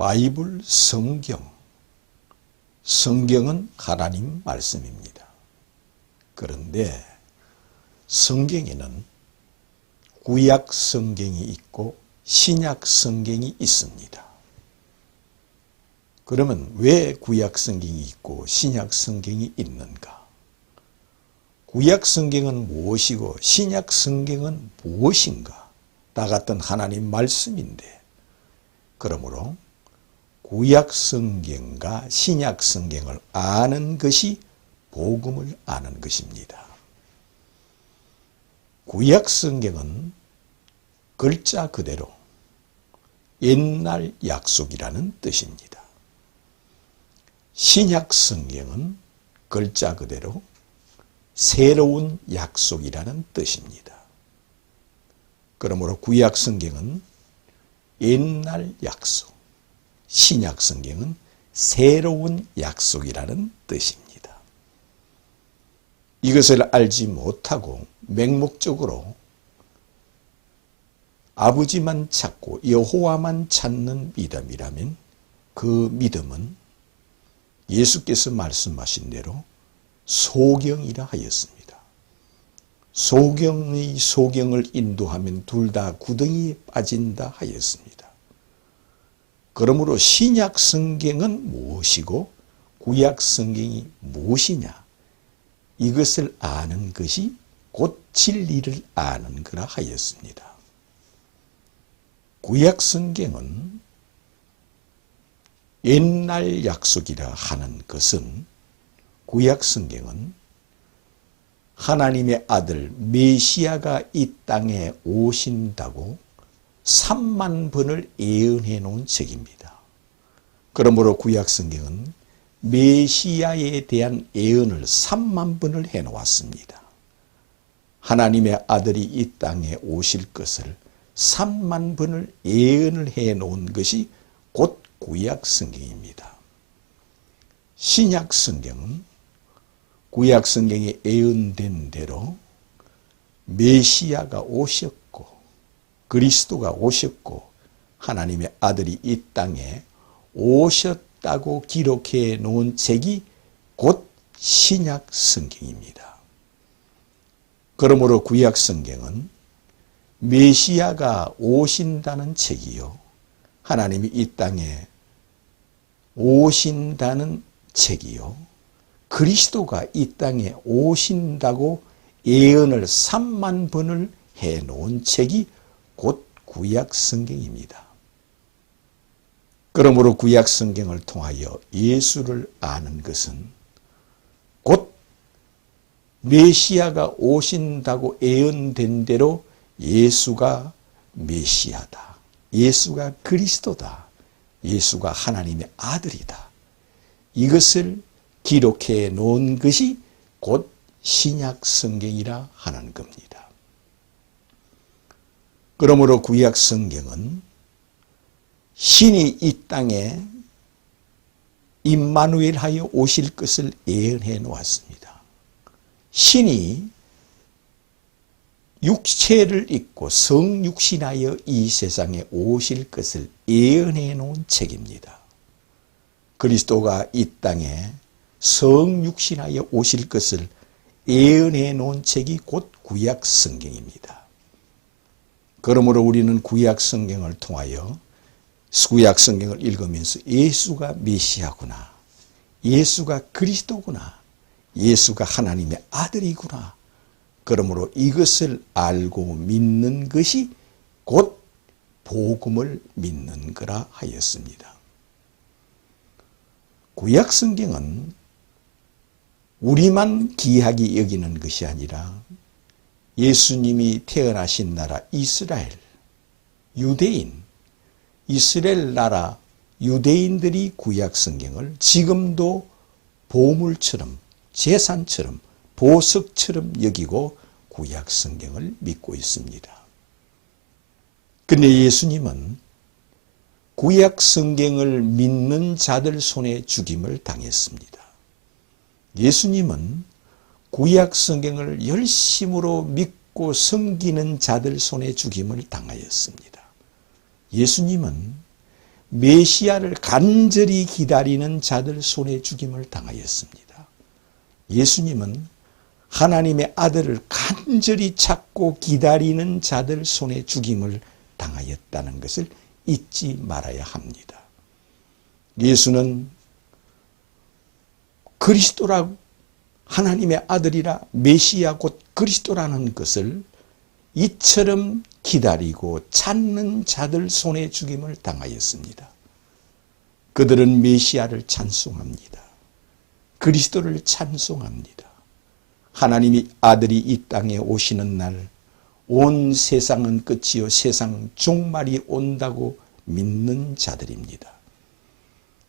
바이블 성경. 성경은 하나님 말씀입니다. 그런데 성경에는 구약 성경이 있고 신약 성경이 있습니다. 그러면 왜 구약 성경이 있고 신약 성경이 있는가? 구약 성경은 무엇이고 신약 성경은 무엇인가? 다 같은 하나님 말씀인데 그러므로 구약 성경과 신약 성경을 아는 것이 복음을 아는 것입니다. 구약 성경은 글자 그대로 옛날 약속이라는 뜻입니다. 신약 성경은 글자 그대로 새로운 약속이라는 뜻입니다. 그러므로 구약 성경은 옛날 약속, 신약 성경은 새로운 약속이라는 뜻입니다. 이것을 알지 못하고 맹목적으로 아버지만 찾고 여호와만 찾는 믿음이라면 그 믿음은 예수께서 말씀하신 대로 소경이라 하였습니다. 소경의 소경을 인도하면 둘 다 구덩이에 빠진다 하였습니다. 그러므로 신약 성경은 무엇이고 구약 성경이 무엇이냐? 이것을 아는 것이 곧 진리를 아는 거라 하였습니다. 구약 성경은 옛날 약속이라 하는 것은 구약 성경은 하나님의 아들 메시아가 이 땅에 오신다고 3만 번을 예언해 놓은 책입니다. 그러므로 구약 성경은 메시아에 대한 예언을 3만 번을 해 놓았습니다. 하나님의 아들이 이 땅에 오실 것을 3만 번을 예언을 해 놓은 것이 곧 구약 성경입니다. 신약 성경은 구약 성경에 예언된 대로 메시아가 오셨고 그리스도가 오셨고 하나님의 아들이 이 땅에 오셨다고 기록해 놓은 책이 곧 신약 성경입니다. 그러므로 구약 성경은 메시아가 오신다는 책이요. 하나님이 이 땅에 오신다는 책이요. 그리스도가 이 땅에 오신다고 예언을 3만 번을 해 놓은 책이 곧 구약 성경입니다. 그러므로 구약 성경을 통하여 예수를 아는 것은 곧 메시아가 오신다고 예언된 대로 예수가 메시아다. 예수가 그리스도다. 예수가 하나님의 아들이다. 이것을 기록해 놓은 것이 곧 신약 성경이라 하는 겁니다. 그러므로 구약 성경은 신이 이 땅에 임마누엘 하여 오실 것을 예언해 놓았습니다. 신이 육체를 입고 성육신하여 이 세상에 오실 것을 예언해 놓은 책입니다. 그리스도가 이 땅에 성육신하여 오실 것을 예언해 놓은 책이 곧 구약 성경입니다. 그러므로 우리는 구약 성경을 통하여 구약 성경을 읽으면서 예수가 메시아구나. 예수가 그리스도구나. 예수가 하나님의 아들이구나. 그러므로 이것을 알고 믿는 것이 곧 복음을 믿는 거라 하였습니다. 구약 성경은 우리만 귀하게 여기는 것이 아니라 예수님이 태어나신 나라 이스라엘, 유대인, 이스라엘 나라 유대인들이 구약 성경을 지금도 보물처럼 재산처럼 보석처럼 여기고 구약 성경을 믿고 있습니다. 근데 예수님은 구약 성경을 믿는 자들 손에 죽임을 당했습니다. 예수님은 구약 성경을 열심으로 믿고 섬기는 자들 손에 죽임을 당하였습니다. 예수님은 메시아를 간절히 기다리는 자들 손에 죽임을 당하였습니다. 예수님은 하나님의 아들을 간절히 찾고 기다리는 자들 손에 죽임을 당하였다는 것을 잊지 말아야 합니다. 예수는 그리스도라고 하나님의 아들이라 메시아 곧 그리스도라는 것을 이처럼 기다리고 찾는 자들 손에 죽임을 당하였습니다. 그들은 메시아를 찬송합니다. 그리스도를 찬송합니다. 하나님이 아들이 이 땅에 오시는 날 온 세상은 끝이요 세상 종말이 온다고 믿는 자들입니다.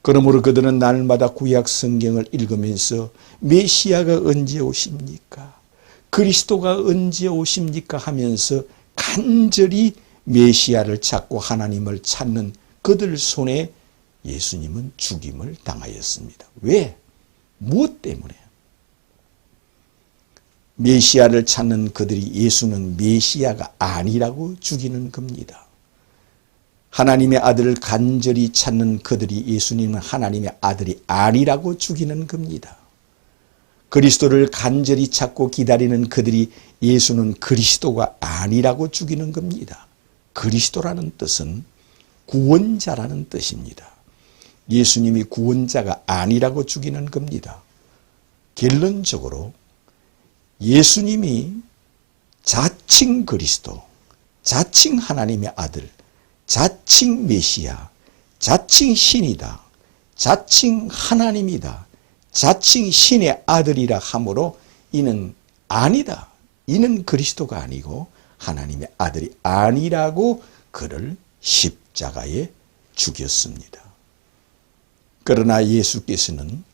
그러므로 그들은 날마다 구약 성경을 읽으면서 메시아가 언제 오십니까? 그리스도가 언제 오십니까? 하면서 간절히 메시아를 찾고 하나님을 찾는 그들 손에 예수님은 죽임을 당하였습니다. 왜? 무엇 때문에? 메시아를 찾는 그들이 예수는 메시아가 아니라고 죽이는 겁니다. 하나님의 아들을 간절히 찾는 그들이 예수님은 하나님의 아들이 아니라고 죽이는 겁니다. 그리스도를 간절히 찾고 기다리는 그들이 예수는 그리스도가 아니라고 죽이는 겁니다. 그리스도라는 뜻은 구원자라는 뜻입니다. 예수님이 구원자가 아니라고 죽이는 겁니다. 결론적으로 예수님이 자칭 그리스도, 자칭 하나님의 아들, 자칭 메시아, 자칭 신이다, 자칭 하나님이다, 자칭 신의 아들이라 함으로 이는 아니다. 이는 그리스도가 아니고 하나님의 아들이 아니라고 그를 십자가에 죽였습니다. 그러나 예수께서는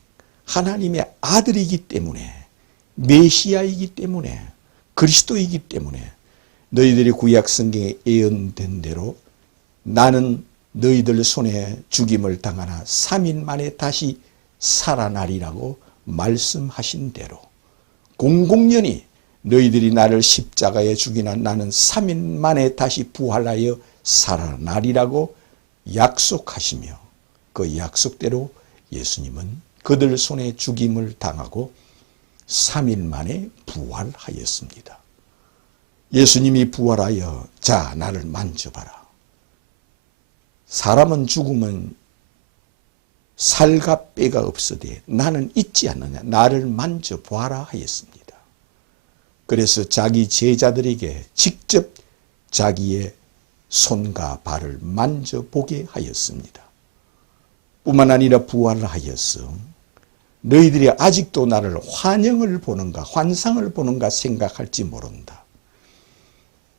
하나님의 아들이기 때문에 메시아이기 때문에 그리스도이기 때문에 너희들이 구약 성경에 예언된 대로 나는 너희들 손에 죽임을 당하나 3일 만에 다시 살아나리라고 말씀하신 대로 공공연히 너희들이 나를 십자가에 죽이나 나는 3일 만에 다시 부활하여 살아나리라고 약속하시며 그 약속대로 예수님은 그들 손에 죽임을 당하고 3일 만에 부활하였습니다. 예수님이 부활하여 자 나를 만져봐라. 사람은 죽으면 살과 뼈가 없으되 나는 있지 않느냐 나를 만져봐라 하였습니다. 그래서 자기 제자들에게 직접 자기의 손과 발을 만져보게 하였습니다. 뿐만 아니라 부활을 하였어 너희들이 아직도 나를 환영을 보는가 환상을 보는가 생각할지 모른다.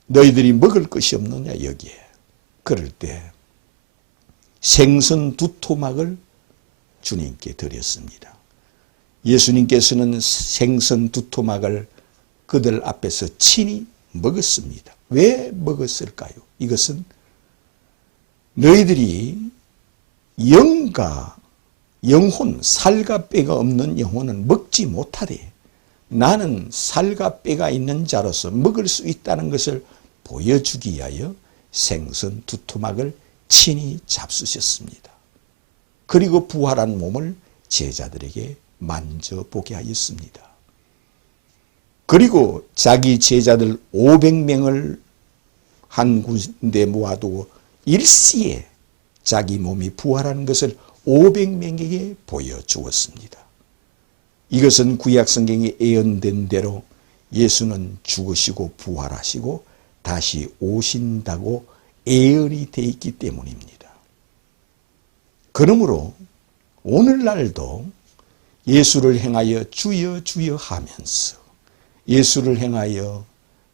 너희들이 먹을 것이 없느냐 여기에. 그럴 때 생선 두 토막을 주님께 드렸습니다. 예수님께서는 생선 두 토막을 그들 앞에서 친히 먹었습니다. 왜 먹었을까요? 이것은 너희들이 영과 영혼, 살과 뼈가 없는 영혼은 먹지 못하되 나는 살과 뼈가 있는 자로서 먹을 수 있다는 것을 보여주기 위하여 생선 두 토막을 친히 잡수셨습니다. 그리고 부활한 몸을 제자들에게 만져보게 하였습니다. 그리고 자기 제자들 500명을 한 군데 모아두고 일시에 자기 몸이 부활한 것을 500명에게 보여주었습니다. 이것은 구약 성경에 예언된 대로 예수는 죽으시고 부활하시고 다시 오신다고 예언이 되어 있기 때문입니다. 그러므로 오늘날도 예수를 행하여 주여 주여 하면서 예수를 행하여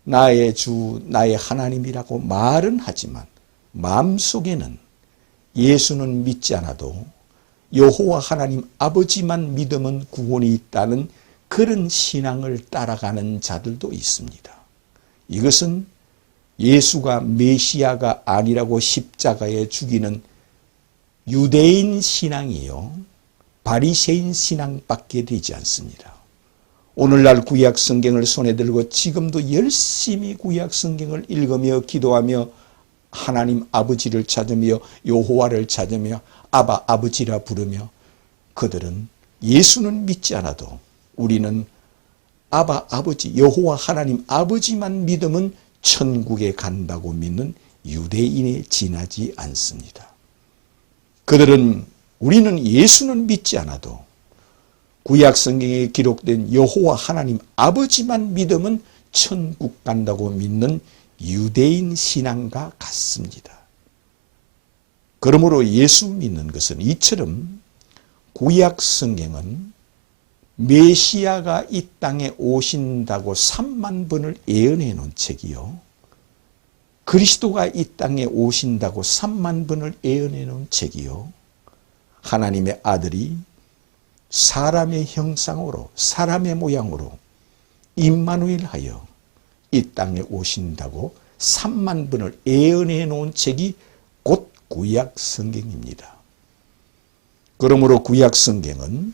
나의 주, 나의 하나님이라고 말은 하지만 마음속에는 예수는 믿지 않아도 여호와 하나님 아버지만 믿으면 구원이 있다는 그런 신앙을 따라가는 자들도 있습니다. 이것은 예수가 메시아가 아니라고 십자가에 죽이는 유대인 신앙이요. 바리새인 신앙밖에 되지 않습니다. 오늘날 구약 성경을 손에 들고 지금도 열심히 구약 성경을 읽으며 기도하며 하나님 아버지를 찾으며 여호와를 찾으며 아바 아버지라 부르며 그들은 예수는 믿지 않아도 우리는 아바 아버지 여호와 하나님 아버지만 믿으면 천국에 간다고 믿는 유대인에 지나지 않습니다. 그들은 우리는 예수는 믿지 않아도 구약 성경에 기록된 여호와 하나님 아버지만 믿으면 천국 간다고 믿는 유대인 신앙과 같습니다. 그러므로 예수 믿는 것은 이처럼 구약 성경은 메시아가 이 땅에 오신다고 3만 번을 예언해 놓은 책이요. 그리스도가 이 땅에 오신다고 3만 번을 예언해 놓은 책이요. 하나님의 아들이 사람의 형상으로 사람의 모양으로 임마누엘 하여 이 땅에 오신다고 3만 번을 예언해 놓은 책이 곧 구약 성경입니다. 그러므로 구약 성경은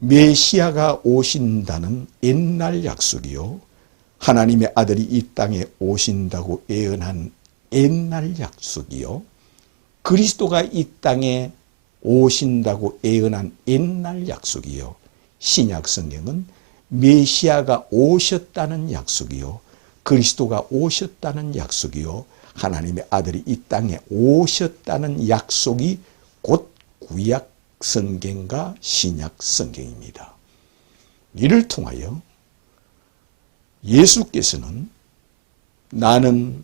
메시아가 오신다는 옛날 약속이요. 하나님의 아들이 이 땅에 오신다고 예언한 옛날 약속이요. 그리스도가 이 땅에 오신다고 예언한 옛날 약속이요. 신약 성경은 메시아가 오셨다는 약속이요. 그리스도가 오셨다는 약속이요. 하나님의 아들이 이 땅에 오셨다는 약속이 곧 구약 성경과 신약 성경입니다. 이를 통하여 예수께서는 나는